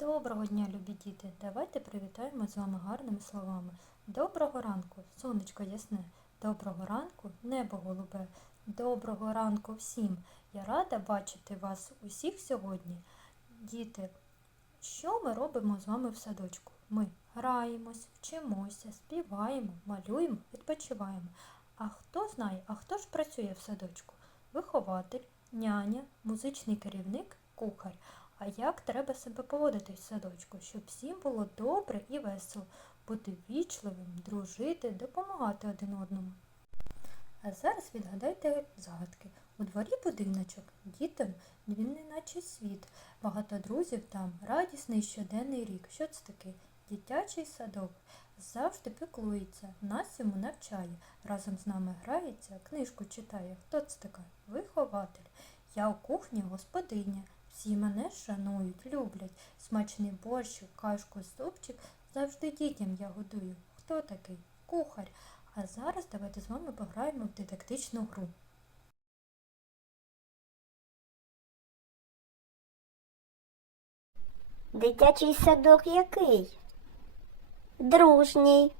Доброго дня, любі діти! Давайте привітаємо з вами гарними словами. Доброго ранку, сонечко ясне, доброго ранку, небо голубе, доброго ранку всім. Я рада бачити вас усіх сьогодні. Діти, що ми робимо з вами в садочку? Ми граємось, вчимося, співаємо, малюємо, відпочиваємо. А хто знає, а хто ж працює в садочку? Вихователь, няня, музичний керівник, кухар. А як треба себе поводити в садочку, щоб всім було добре і весело, бути вічливим, дружити, допомагати один одному. А зараз відгадайте загадки. У дворі будиночок, дітям він не наче світ. Багато друзів там, радісний щоденний рік. Що це таке? Дитячий садок. Завжди піклується, нас йому навчає. Разом з нами грається, книжку читає. Хто це така? Вихователь. Я у кухні господиня. Всі мене шанують, люблять. Смачний борщ, кашку, супчик завжди дітям я годую. Хто такий? Кухар. А зараз давайте з вами пограємо в дидактичну гру. Дитячий садок який? Дружній.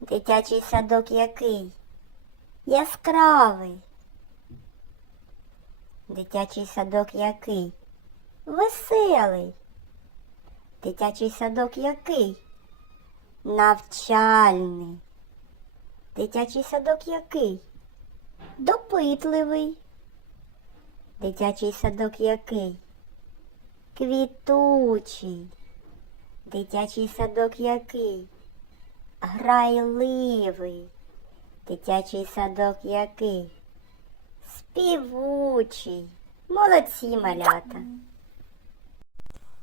Дитячий садок який? Яскравий. Дитячий садок який? Веселий. Дитячий садок який? Навчальний. Дитячий садок який? Допитливий. Дитячий садок який? Квітучий. Дитячий садок який? Грайливий. Дитячий садок який? Співучий. Молодці малята.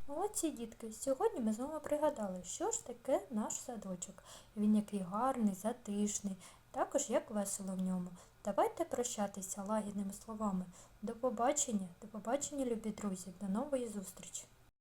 Молодці дітки, сьогодні ми з вами пригадали, що ж таке наш садочок. Він який гарний, затишний, також як весело в ньому. Давайте прощатися лагідними словами. До побачення, до побачення, любі друзі, до нової зустрічі!